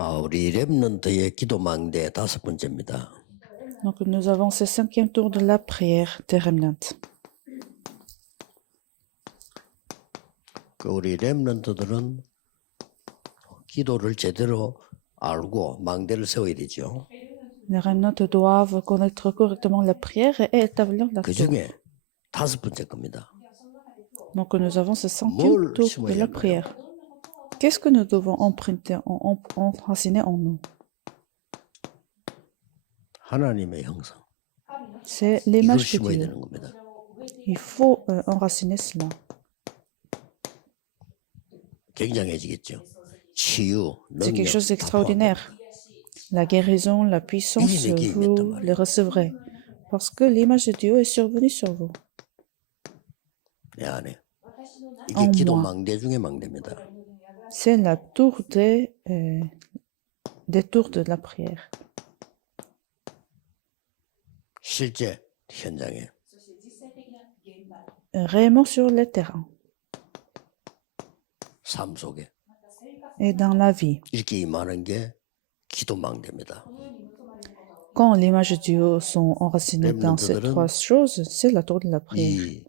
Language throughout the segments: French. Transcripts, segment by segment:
우리 렘넌트의 기도망대 5번째입니다. Donc nous avons ce 5e tour de la prière des remnants. 우리 렘넌트들은 기도를 제대로 알고 망대를 세워야 되죠. Les remnants doivent connaître correctement la prière et établir la 그 tour. 중에 5번째 겁니다. Donc nous avons ce 5e tour de la prière. Qu'est-ce que nous devons enraciner en nous? 하나님의 형상. C'est 이걸 l'image de 심어야 Dieu. 되는 겁니다. Il faut enraciner cela. 굉장해지겠죠. 치유, C'est quelque 능력 chose 다 d'extraordinaire. La guérison, la puissance, vous les recevrez. Parce que l'image de Dieu est survenue sur vous. 내 안에. En 이게 기도 moi. 망대 중에 망대입니다. C'est la tour des tours de la prière. 실제 현장에 Réellement sur le terrain 삶 속에 et dans la vie. 이렇게 임하는 게 기도 망대입니다. Quand l'image de Dieu sont enracinées dans ces trois choses, c'est la tour de la prière.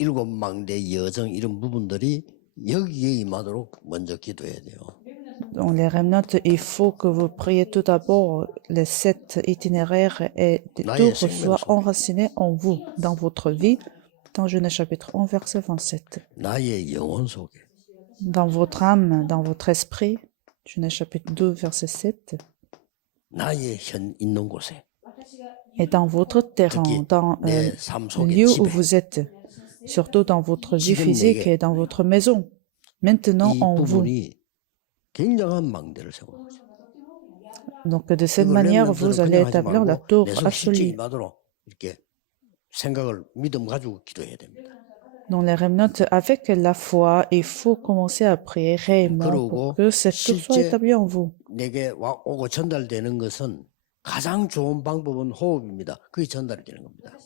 이 7망대 여정 이런 부분들이 여기에 임하도록 먼저 기도해야 돼요. Dans les remnants, il faut que vous priez tout d'abord les 7 itinéraires et des tours soient enracinés en vous, dans votre vie, dans Genèse chapitre 1, verset 27. 나의 영혼 속에 Dans votre âme, dans votre esprit, Genèse chapitre 2, verset 7. 나의 현 있는 곳에 Et dans votre terrain, dans 내 삶 le 속에 lieu où 집에 vous êtes, surtout dans votre vie physique et dans votre maison, maintenant 이 en vous. 부분이 굉장한 망대를 세우는 거죠. Donc de cette 이걸 manière, 렘넌트는 vous allez 그냥 하지 établir la 말고 tour 내 속 실제 absolue. 임하도록 이렇게 생각을 믿음 가지고 기도해야 됩니다. Dans les remnants, avec la foi, il faut commencer à prier réellement pour que cette tour soit établie en vous. 내게 오고 전달되는 것은 가장 좋은 방법은 호흡입니다. 그게 전달이 되는 겁니다.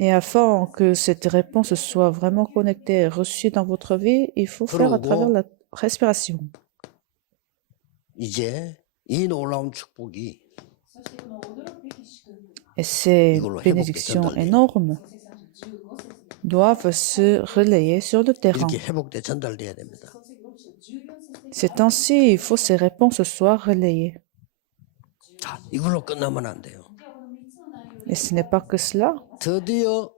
Et afin que cette réponse soit vraiment connectée et reçue dans votre vie, il faut faire à travers la respiration. 이제 이 놀라운 축복이 Et ces bénédictions énormes doivent se relayer sur le terrain. 이렇게 회복돼 전달돼야 됩니다. C'est ainsi, il faut que ces réponses soient relayées. 자, 이걸로 끝나면 안 돼요. Et ce n'est pas que cela. 드디어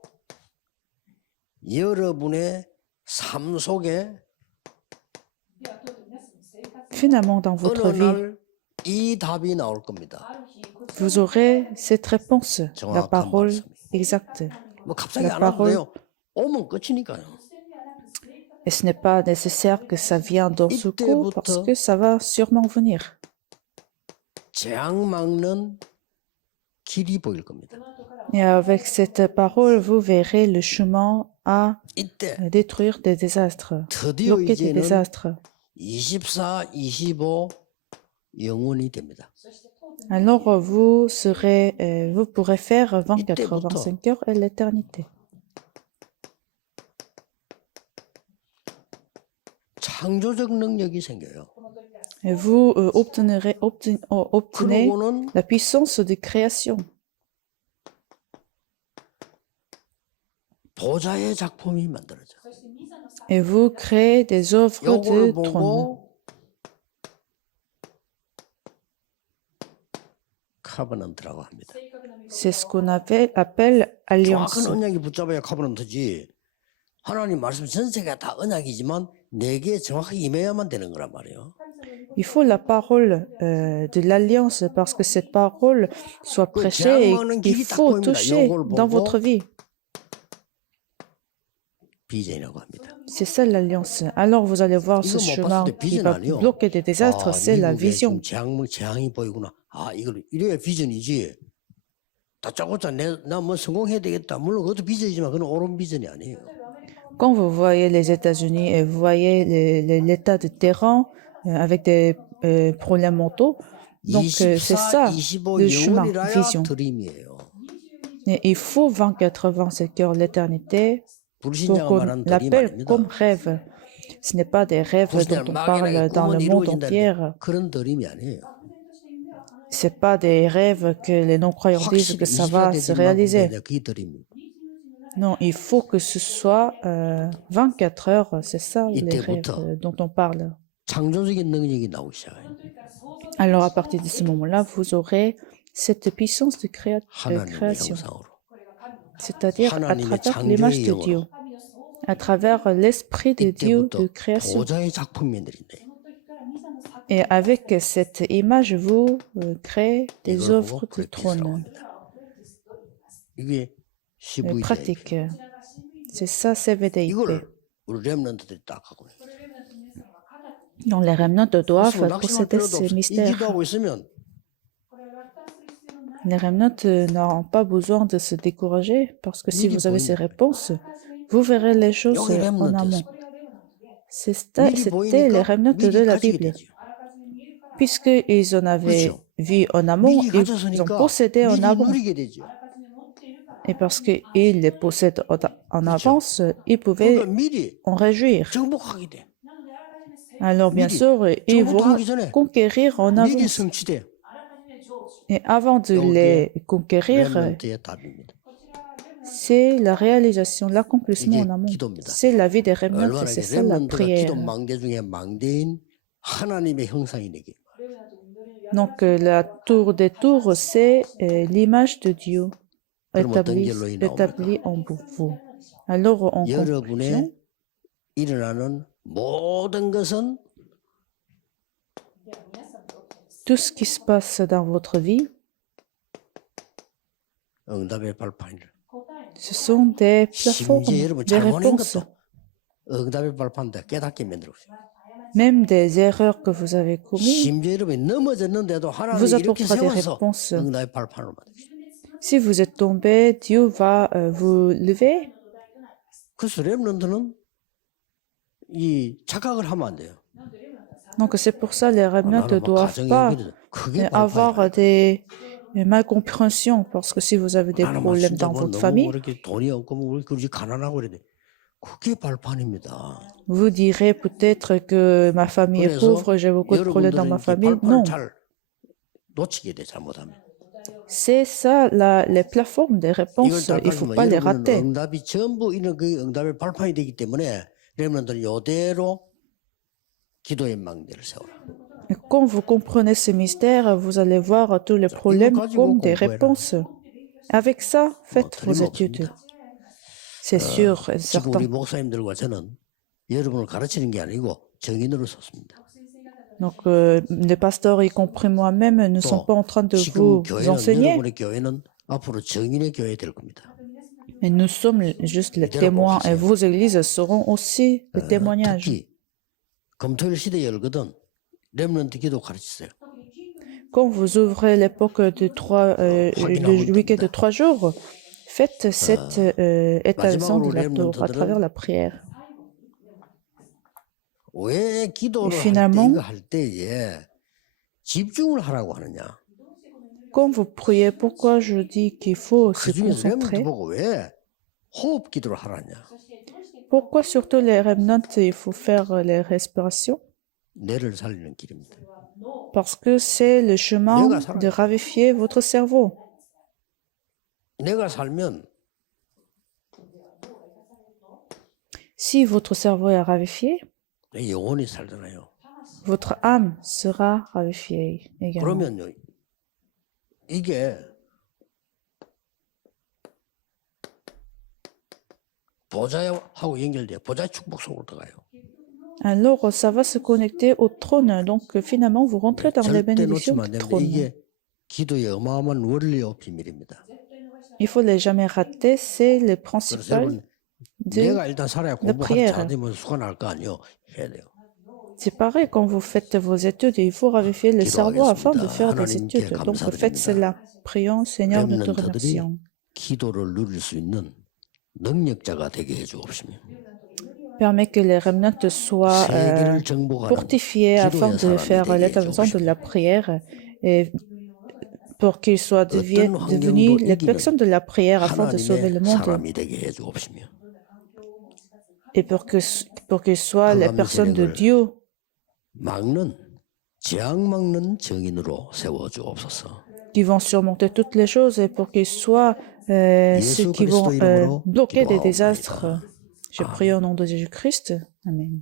여러분의 삶 속에 Finalement, dans votre 어느 vie, 날 이 답이 나올 겁니다. vous aurez cette réponse, la 정확한 parole 말씀이. exacte. 뭐 갑자기 La 안 와도 parole. 돼요. 오면 끝이니까요. Et ce n'est pas nécessaire que ça vienne d'un seul coup, parce que ça va sûrement venir. 재앙 막는 길이 보일 겁니다. Et avec cette parole, vous verrez le chemin à 이때 détruire des désastres, 드디어 bloquer des 이제는 désastres. 24, 25 영원이 됩니다. Alors vous pourrez faire 24, 25 heures et l'éternité. 창조적 능력이 생겨요. Et vous obtenez 그러고는 la puissance de création. 보좌의 작품이 만들어져. Et vous créez des œuvres de 이걸 trône. 보고 카버넌트라고 합니다. C'est ce qu'on appelle alliance. 정확한 언약이 붙잡아야 카버넌트지. 하나님 말씀 전체가 다 언약이지만 내게 정확하게 임해야만 되는 거란 말이에요. Il faut la parole de l'alliance parce que cette parole soit prêchée et il faut toucher dans votre vie. 비전이라고 합니다. C'est ça l'alliance. Alors vous allez voir ce chemin qui va bloquer des désastres, c'est la vision. 재앙이 보이구나. 이래야 비전이지. 다짜고짜 나 뭐 성공해야 되겠다. 물론 그것도 비전이지만 그건 옳은 비전이 아니에요. Quand vous voyez les États-Unis et vous voyez l'état de terrain avec des problèmes mentaux, donc c'est ça le chemin, vision. 드림이에요. Et il faut 24, 25 heures l'éternité pour qu'on l'appelle comme rêve. Ce n'est pas des rêves dont on parle dans le monde entier. 그런 드림이 아니에요. Ce n'est pas des rêves que les non-croyants disent que ça va se réaliser. 그게 드림입니다. Non, il faut que ce soit 24 heures. C'est ça les rêves dont on parle. 창조적인 능력이 나오기 시작해요. Alors, à partir de ce moment-là, vous aurez cette puissance de 하나님의 création, 형상으로. c'est-à-dire à travers l'image de Dieu, à travers l'esprit de Dieu de création. 보좌의 작품들인데 Et avec cette image, vous créez des œuvres de trône. 이게 Les 12대. pratiques. C'est ça, CVDIP. 이걸 우리 렘넌트들이 딱 하고 있어요. Donc, les remnants doivent 낙심할 posséder 필요도 ces 없어. 이 mystères. 기도하고 있으면 Les remnants n'ont pas besoin de se décourager parce que si vous avez ces réponses, vous verrez les choses 여기 en amont. 렘넌트였어요. C'était les remnants de la Bible. Puisqu'ils en avaient vu en amont, 미리 ils ont 가졌으니까 possédé en 미리 avant. 누리게 되죠. Et parce qu'ils les possèdent en avance, ils pouvaient 그러니까 미리 en réjouir. 정복하게 돼. Alors, bien sûr, ils vont 정복하기 전에 conquérir en 미리 avance. 성취돼. Et avant de les conquérir, 렘넌트의 답입니다. c'est la réalisation, l'accomplissement 이게 en amont. 기도입니다. C'est la vie des remnants, 얼마나 c'est 이게 ça la 렘넌트가 prière. 기도 망대 중에 망대인 하나님의 형상이 되게. Donc, la tour des tours, c'est l'image de Dieu établie en vous. Alors, en conclusion, 여러분의 일어나는 모든 것은 tout ce qui se passe dans votre vie, 응답의 발판이를. ce sont des plateformes, 심지어 여러분 des 잘못한 réponses, 것도 응답의 발판인데 깨닫게 만들었어요. même des erreurs que vous avez commises. 심지어 여러분이 넘어졌는데도 하나님이 Vous 이렇게 apportera des 세워서 réponses. 응답의 발판으로 만들었어요. Si vous êtes tombé, Dieu va vous lever. 그래서 렘넌트는 이 착각을 하면 안 돼요. Donc, c'est pour ça les remnants ne 나는 뭐 doivent 가정이 pas 여기는 그게 avoir des malcompréhensions parce que si vous avez des 나는 뭐 problèmes 진짜 dans 뭐 votre 너무 famille, 그렇게 돈이 없고 뭐 그렇게 가난하고 그래. 그게 발판입니다. vous direz peut-être que ma famille est pauvre, j'ai beaucoup de problèmes dans ma 여러분들은 이 famille. Non, 발판을 잘 놓치게 돼 잘못하면. c'est ça les plateformes des réponses. 이걸 Il ne faut 잘 pas les 여러분은 rater. 응답이 전부 이런 그 응답의 발판이 되기 때문에 렘넌트는 이대로 기도의 망대를 세워라. Et quand vous comprenez ce mystère, vous allez voir tous les problèmes comme des réponses. Avec ça, faites vos études. C'est sûr et 지금 certain. 우리 목사님들과 저는 여러분을 가르치는 게 아니고 정인으로 섰습니다. Donc, les pasteurs, y compris moi-même, ne sont pas en train de 지금 vous 교회는 enseigner, 여러분의 교회는 앞으로 정인의 교회 될 겁니다. mais nous sommes juste les témoins et vos églises seront aussi les témoignages. 특히 금토일 시대 열거든 렘넌트 기도 가르치세요. Quand vous ouvrez l'époque du week-end de 3 jours, faites cette étalation de la tour à travers la prière. 왜 기도를 할 때 finalement, 이거 할 때에 집중을 하라고 하느냐? Quand vous priez, pourquoi je dis qu'il faut se 그 중에서 렘넌트 concentrer? 보고 왜 호흡 기도를 하라냐? Pourquoi surtout les remnants, il faut faire les respirations? 뇌를 살리는 길입니다. Parce que c'est le chemin de ravifier votre cerveau. 내가 살면 Si votre cerveau est ravifié, 내 영혼이 살잖아요. votre âme sera ravifiée également. 그러면요, 이게 보좌하고 연결돼 보좌 축복 속으로 들어가요. Alors, ça va se connecter au trône. Donc, finalement, vous rentrez dans les 절대 bénédictions 놓치면 안 du 됩니다. trône. 이게 기도의 어마어마한 원리와 비밀입니다. Il faut les jamais rater. C'est le 그래서 principal 여러분, de 내가 일단 살아야 공부하면 prière. 잘 되면 수가 날 거 아니에요. 해야 돼요. C'est pareil, quand vous faites vos études, il faut ravifier le cerveau afin de faire des études. Donc, faites cela. Prions, Seigneur, nous te 렘넌트들이 remercions. 기도를 누릴 수 있는 능력자가 되게 해주옵시며 Permets que les remnants soient 세계를 정복하는 fortifiés afin de faire 기도의 l'établissement de 사람이 되게 la prière et pour qu'ils soient 어떤 devenus 환경도 les 이기는 personnes de la prière afin de sauver le 하나님의 monde. 사람이 되게 해주옵시며 et pour qu'ils soient les personnes de Dieu 막는 재앙 막는 정인으로 세워 주옵소서. qui vont surmonter toutes les choses et pour qu'ils soient ceux qui vont bloquer des désastres. Je prie au nom de Jésus-Christ. Amen.